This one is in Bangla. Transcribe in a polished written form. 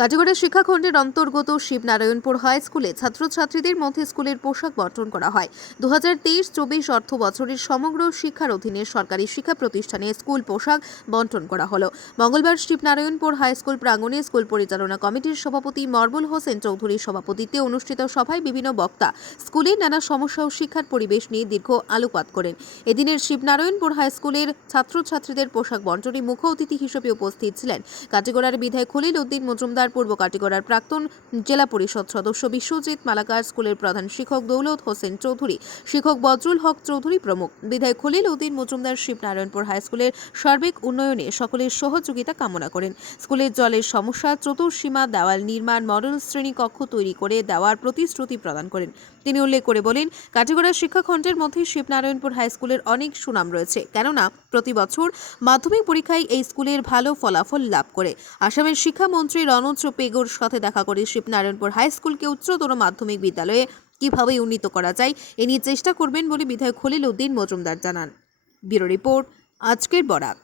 কাটিগড়া শিক্ষাখণ্ডের অন্তর্গত শিবনারায়ণপুর হাই স্কুলে ছাত্রছাত্রীদের মধ্যে স্কুলের পোশাক বন্টন করা হয়। 2023-24 অর্থ বছরের সমগ্র শিক্ষার অধীনে সরকারি শিক্ষা প্রতিষ্ঠানে স্কুল পোশাক বন্টন করা হলো। মঙ্গলবার শিবনারায়ণপুর হাই স্কুল প্রাঙ্গণে স্কুল পরিচালনা কমিটির সভাপতি মরবুল হোসেন চৌধুরীর সভাপতিত্বে অনুষ্ঠিত সভায় বিভিন্ন বক্তা স্কুলের নানা সমস্যা ও শিক্ষার পরিবেশ নিয়ে দীর্ঘ আলোকপাত করেন। এদিনের শিবনারায়ণপুর হাই স্কুলের ছাত্রছাত্রীদের পোশাক বন্টনে মুখ্য অতিথি হিসেবে উপস্থিত ছিলেন কাটিগড়ার বিধায়ক খলিল উদ্দিন মজুমদার, পূর্ব কাটিগড়ার প্রাক্তন জেলা পরিষদ সদস্য বিশ্বজিৎ মালাকার, স্কুলের প্রধান শিক্ষক দৌলত হোসেন চৌধুরী, শিক্ষক বজরুল হক চৌধুরী প্রমুখ। বিধায়ক খলিল উদ্দিন মজুমদার শিবনারায়ণপুর হাই স্কুলের সার্বিক উন্নয়নে সকলের সহযোগিতা কামনা করেন। স্কুলের জলের সমস্যা, চতুর্সীমা দেওয়াল নির্মাণ, মডেল শ্রেণী কক্ষ তৈরি করে দেওয়ার প্রতিশ্রুতি প্রদান করেন। তিনি উল্লেখ করে বলেন, কাটিগড়া শিক্ষাখণ্ডের মধ্যে শিবনারায়ণপুর হাই স্কুলের অনেক সুনাম রয়েছে, কেননা প্রতি বছর মাধ্যমিক পরীক্ষায় এই স্কুলের ভালো ফলাফল লাভ করে। আসামের শিক্ষামন্ত্রী রণজ পেগুর সাথে দেখা করে শিবনারায়ণপুর হাই স্কুলকে উচ্চতর মাধ্যমিক বিদ্যালয়ে কিভাবে উন্নীত করা যায় এ নিয়ে চেষ্টা করবেন বলে বিধায়ক খলিল উদ্দিন মজুমদার জানান। ব্যুরো রিপোর্ট, আজকের বরাক।